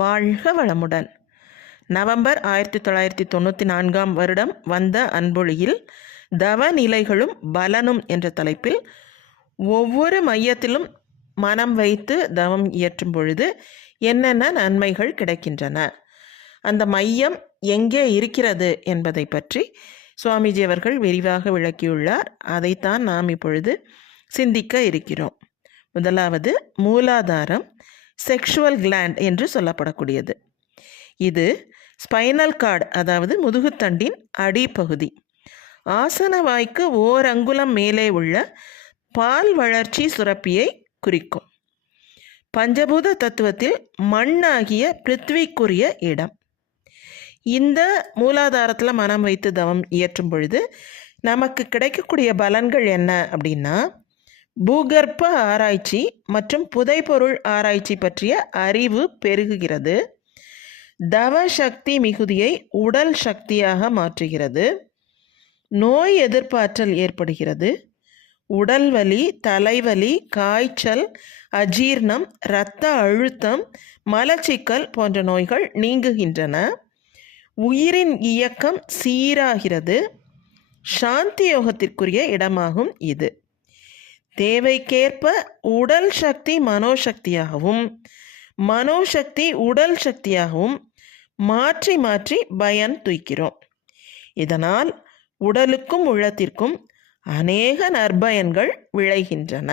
வாழ்க வளமுடன். நவம்பர் 1994 வந்த அன்பொழியில் தவநிலைகளும் பலனும் என்ற தலைப்பில் ஒவ்வொரு மையத்திலும் மனம் வைத்து தவம் இயற்றும் பொழுது என்னென்ன நன்மைகள் கிடைக்கின்றன, அந்த மையம் எங்கே இருக்கிறது என்பதை பற்றி சுவாமிஜி அவர்கள் விரிவாக விளக்கியுள்ளார். அதைத்தான் நாம் இப்பொழுது சிந்திக்க இருக்கிறோம். முதலாவது மூலாதாரம், செக்ஷுவல் கிளாண்ட் என்று சொல்லப்படக்கூடியது. இது ஸ்பைனல் கார்டு, அதாவது முதுகுத்தண்டின் அடிப்பகுதி. ஆசன வாய்க்கு ஓரங்குலம் மேலே உள்ள பால் வளர்ச்சி சுரப்பியை குறிக்கும். பஞ்சபூத தத்துவத்தில் மண்ணாகிய பிருத்விக்குரிய இடம். இந்த மூலாதாரத்தில் மனம் வைத்து தவம் இயற்றும் பொழுது நமக்கு கிடைக்கக்கூடிய பலன்கள் என்ன அப்படின்னா, பூகர்ப்ப ஆராய்ச்சி மற்றும் புதைபொருள் ஆராய்ச்சி பற்றிய அறிவு பெருகுகிறது. தவ சக்தி மிகுதியை உடல் சக்தியாக மாற்றுகிறது. நோய் எதிர்ப்பாற்றல் ஏற்படுகிறது. உடல் வலி, தலைவலி, காய்ச்சல், அஜீர்ணம், இரத்த அழுத்தம், மலச்சிக்கல் போன்ற நோய்கள் நீங்குகின்றன. உயிரின் இயக்கம் சீராகிறது. சாந்தி யோகத்திற்குரிய இடமாகும் இது. தேவைக்கேற்ப உடல் சக்தி மனோசக்தியாகவும் மனோசக்தி உடல் சக்தியாகவும் மாற்றி மாற்றி பயன் தூக்கிறோம். இதனால் உடலுக்கும் உள்ளத்திற்கும் அநேக நற்பயன்கள் விளைகின்றன.